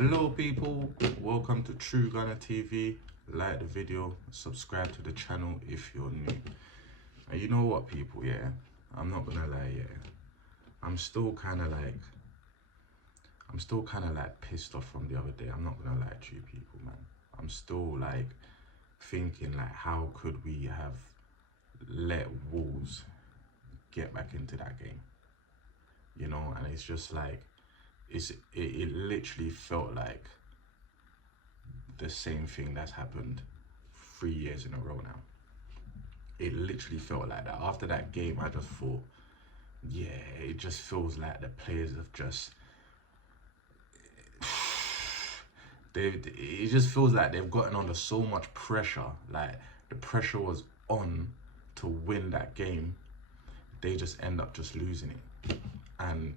Hello people, welcome to True Gunner TV. Like the video, subscribe to the channel if you're new. And you know what people, yeah, I'm not gonna lie, yeah, I'm still kind of like pissed off from the other day. I'm not gonna lie to you people, man. I'm still like thinking like, how could we have let Wolves get back into that game, you know? And it's just like, it literally felt like the same thing that's happened 3 years in a row now. It literally felt like that. After that game, I just thought, yeah, it just feels like the players have just, it just feels like they've gotten under so much pressure. Like the pressure was on to win that game. They just end up just losing it. And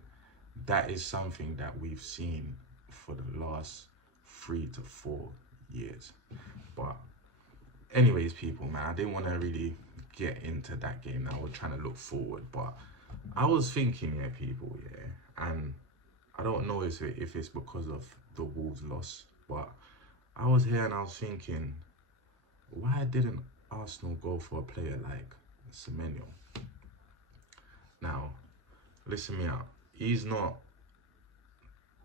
that is something that we've seen for the last 3 to 4 years. But anyways, people, man, I didn't want to really get into that game. I was trying to look forward, but I was thinking, yeah, people, yeah, and I don't know if it's because of the Wolves loss, but I was here and I was thinking, why didn't Arsenal go for a player like Semenyo? Now, listen me out. He's not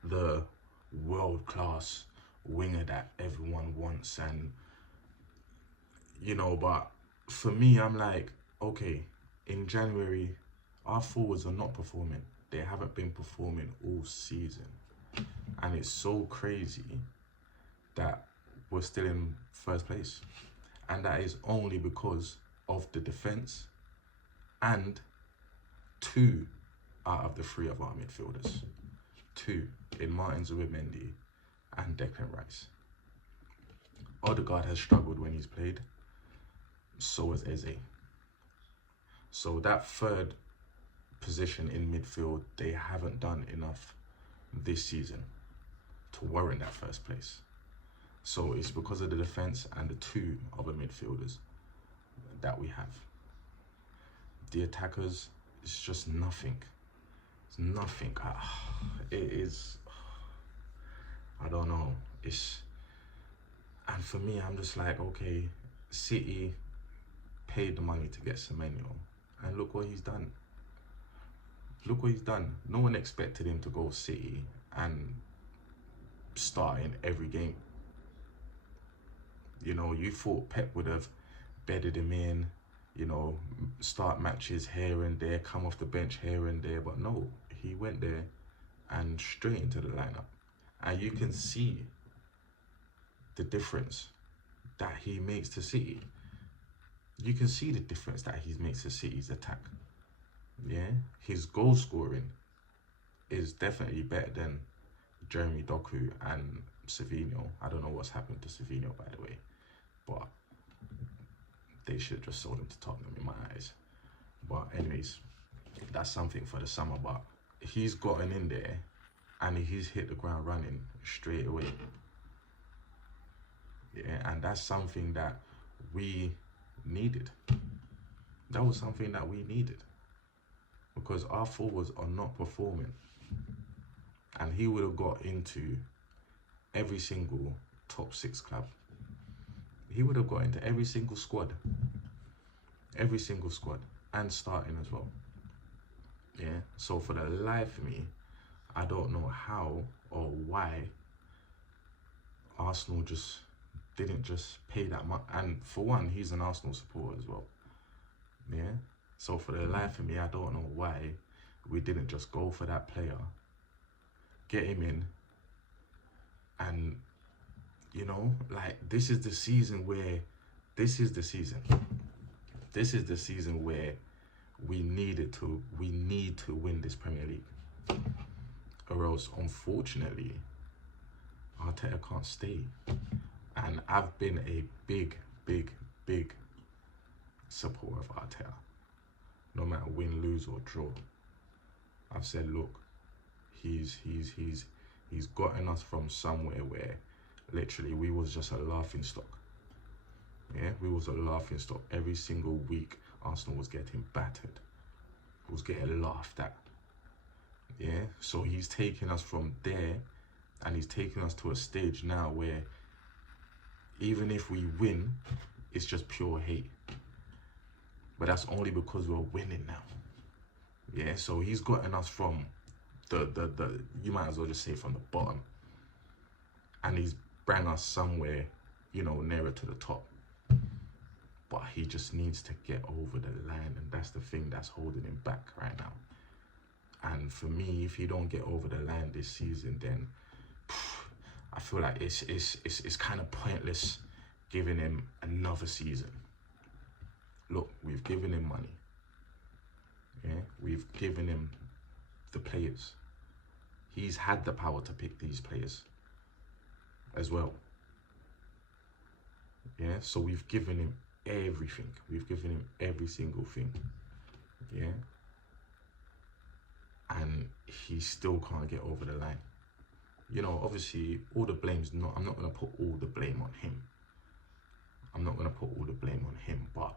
the world-class winger that everyone wants, and you know, but for me, I'm like, okay, in January, our forwards are not performing. They haven't been performing all season. And it's so crazy that we're still in first place. And that is only because of the defense and 2 out of the 3 of our midfielders. 2 in Martin Zubimendi and Declan Rice. Odegaard has struggled when he's played. So has Eze. So that third position in midfield, they haven't done enough this season to warrant that first place. So it's because of the defense and the 2 other midfielders that we have. The attackers, it's just nothing. It's nothing. It is, I don't know. And for me, I'm just like, okay, City paid the money to get Semenyo, and look what he's done. Look what he's done. No one expected him to go City and start in every game. You know, you thought Pep would have bedded him in, you know, start matches here and there, come off the bench here and there, but no, he went there and straight into the lineup. And you can see the difference that he makes to City. You can see the difference that he makes to City's attack. Yeah, his goal scoring is definitely better than Jeremy Doku and Savinho. I don't know what's happened to Savinho, by the way, but they should have just sold him to Tottenham in my eyes. But anyways, that's something for the summer. But he's gotten in there and he's hit the ground running straight away. Yeah, and that's something that we needed. That was something that we needed, because our forwards are not performing. And he would have got into every single top 6 club. He would have got into every single squad. Every single squad. And starting as well. Yeah. So for the life of me, I don't know how or why Arsenal just didn't just pay that much. And for one, he's an Arsenal supporter as well. Yeah. So for the life of me, I don't know why we didn't just go for that player, get him in, and, you know, like, this is the season where we need to win this Premier League. Or else, unfortunately, Arteta can't stay. And I've been a big supporter of Arteta. No matter win, lose or draw. I've said, look, he's gotten us from somewhere where literally we was just a laughing stock. Yeah, we was a laughing stock. Every single week Arsenal was getting battered. Was getting laughed at. Yeah, so he's taken us from there And he's taking us to a stage now where even if we win, it's just pure hate. But that's only because we're winning now. Yeah, so he's gotten us from the you might as well just say from the bottom. And he's brought us somewhere, you know, nearer to the top. But he just needs to get over the line, and that's the thing that's holding him back right now. And for me, if he don't get over the line this season, then I feel like it's kind of pointless giving him another season. Look, we've given him money. Yeah, we've given him the players. He's had the power to pick these players as well. Yeah, so we've given him everything. We've given him every single thing. Yeah. And he still can't get over the line. You know, obviously, all the blame's not, I'm not going to put all the blame on him. I'm not going to put all the blame on him, but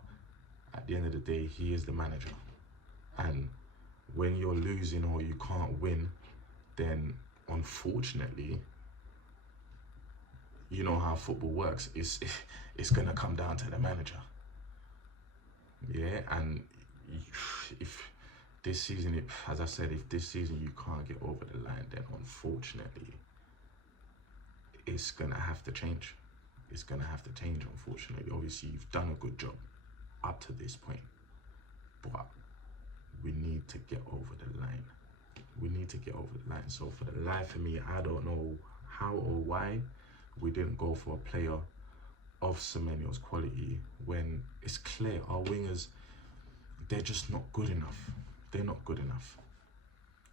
at the end of the day, he is the manager. And when you're losing or you can't win, then unfortunately, you know how football works. It's going to come down to the manager. Yeah, and if this season, as I said, if this season you can't get over the line, then unfortunately, it's going to have to change. It's going to have to change, unfortunately. Obviously, you've done a good job up to this point, but we need to get over the line. We need to get over the line. So for the life of me, I don't know how or why we didn't go for a player of Semenyo's quality when it's clear our wingers, they're just not good enough. They're not good enough.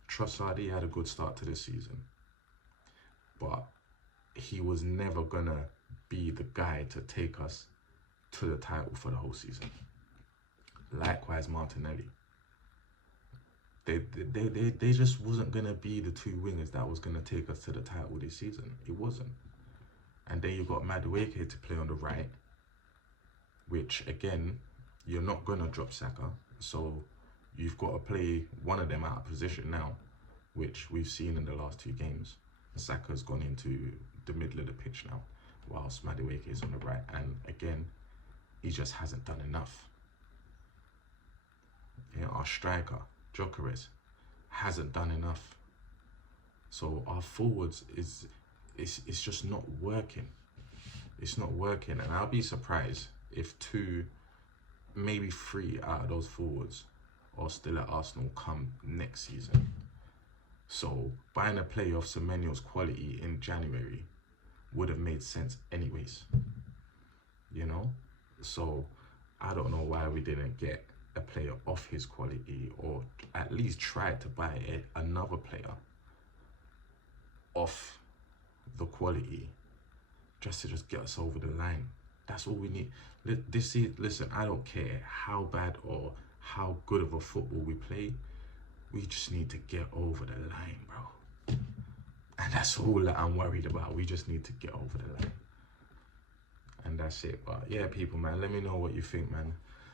Trossard had a good start to this season, but he was never gonna be the guy to take us to the title for the whole season. Likewise, Martinelli. They just wasn't gonna be the two wingers that was gonna take us to the title this season. It wasn't. And then you got Madueke to play on the right, which again, you're not gonna drop Saka, so you've got to play one of them out of position now, which we've seen in the last two games. Saka's gone into the middle of the pitch now, whilst Madueke is on the right, and again, he just hasn't done enough. Yeah, our striker, Gyökeres, hasn't done enough. So our forwards it's just not working. It's not working, and I'll be surprised if 2, maybe 3 out of those forwards are still at Arsenal come next season. So buying a player of Semenyo's quality in January would have made sense anyways. You know? So I don't know why we didn't get a player of his quality, or at least try to buy another player of the quality just to get us over the line. That's all we need. Listen, I don't care how bad or how good of a football we play. We just need to get over the line, bro. And that's all that I'm worried about. We just need to get over the line. And that's it. But yeah, people, man, let me know what you think, man.